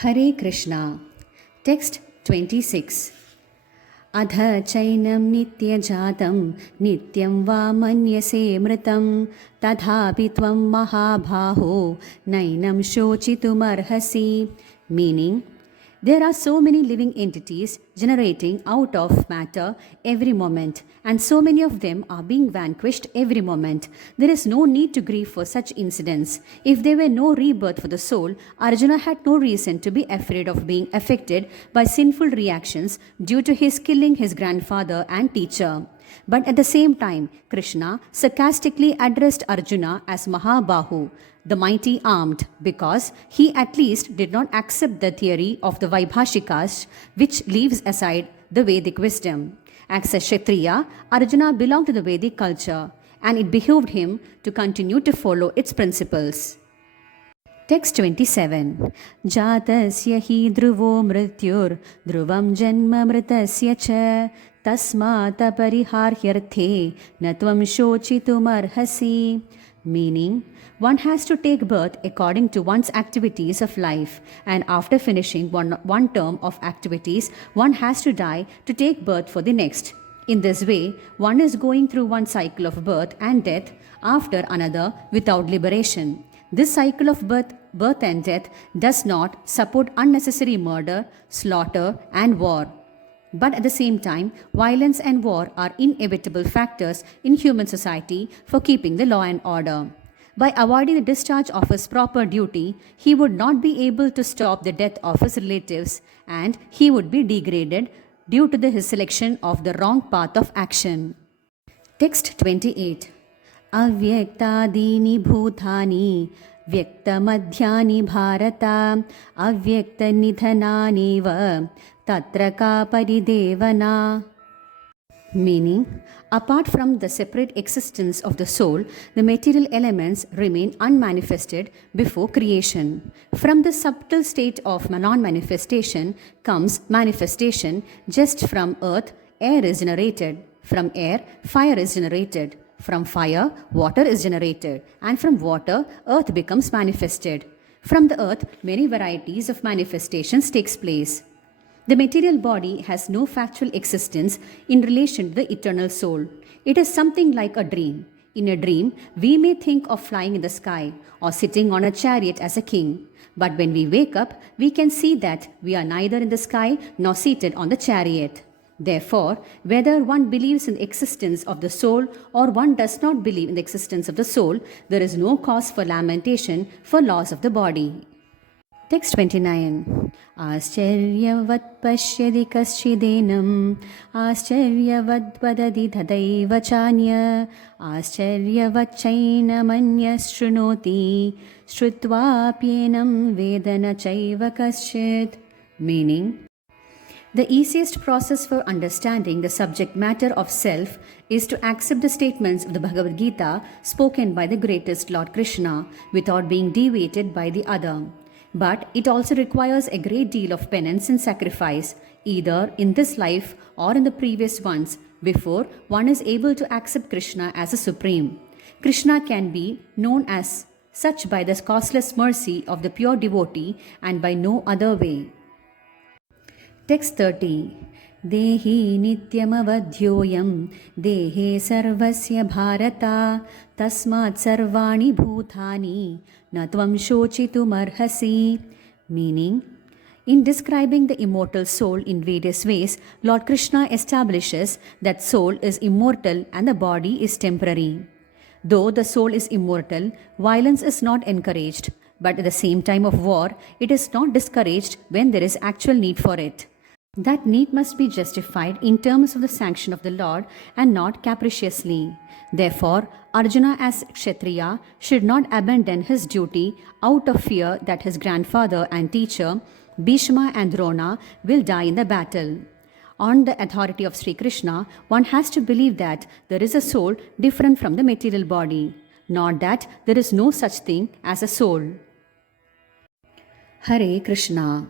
Hare Krishna. Text 26. Adha chainam nityajatam nityam va manyase mritam tadhapi tvam mahabhaho nainam shochitumarhasi. Meaning, there are so many living entities generating out of matter every moment, and so many of them are being vanquished every moment. There is no need to grieve for such incidents. If there were no rebirth for the soul, Arjuna had no reason to be afraid of being affected by sinful reactions due to his killing his grandfather and teacher. But at the same time, Krishna sarcastically addressed Arjuna as Mahabahu, the mighty armed, because he at least did not accept the theory of the Vaibhashikas, which leaves aside the Vedic wisdom. As a Kshatriya, Arjuna belonged to the Vedic culture, and it behooved him to continue to follow its principles. Text 27. Jatasya hi dhruvo mrityur dhruvam janma mritasya cha tasmata pariharyarthe natvam shochitumarhasi. Meaning, one has to take birth according to one's activities of life, and after finishing one term of activities, one has to die to take birth for the next. In this way, one is going through one cycle of birth and death after another without liberation. This cycle of birth and death does not support unnecessary murder, slaughter, and war. But at the same time, violence and war are inevitable factors in human society for keeping the law and order. By avoiding the discharge of his proper duty, he would not be able to stop the death of his relatives, and he would be degraded due to his selection of the wrong path of action. Text 28. Avyaktadini bhutani vyaktamadhyani bharata avyaktanidhananiva tatra ka paridevana. Meaning, apart from the separate existence of the soul, the material elements remain unmanifested before creation. From the subtle state of non-manifestation comes manifestation. Just from earth, air is generated. From air, fire is generated. From fire, water is generated. And from water, earth becomes manifested. From the earth, many varieties of manifestations takes place. The material body has no factual existence in relation to the eternal soul. It is something like a dream. In a dream, we may think of flying in the sky or sitting on a chariot as a king. But when we wake up, we can see that we are neither in the sky nor seated on the chariot. Therefore, whether one believes in the existence of the soul or one does not believe in the existence of the soul, there is no cause for lamentation for loss of the body. Text 29. Ascharyavat pashyadi kaschidenam Ascharyavat vadadi tadaiva chanya Ascharyavat chainamanyas shrunoti Shrutvapyenam vedana chaiva kaschit. Meaning, the easiest process for understanding the subject matter of self is to accept the statements of the Bhagavad Gita spoken by the greatest Lord Krishna without being deviated by the other. But it also requires a great deal of penance and sacrifice, either in this life or in the previous ones, before one is able to accept Krishna as a supreme. Krishna can be known as such by the causeless mercy of the pure devotee and by no other way. Text 30. Dehi nityamavadhyoyam dehe sarvasya bharata tasmat sarvani bhutani natvam shochitumarhasi. Meaning, in describing the immortal soul in various ways, Lord Krishna establishes that soul is immortal and the body is temporary. Though the soul is immortal, violence is not encouraged, but at the same time of war, it is not discouraged when there is actual need for it. That need must be justified in terms of the sanction of the Lord and not capriciously. Therefore, Arjuna as Kshatriya should not abandon his duty out of fear that his grandfather and teacher, Bhishma and Drona, will die in the battle. On the authority of Sri Krishna, one has to believe that there is a soul different from the material body, not that there is no such thing as a soul. Hare Krishna.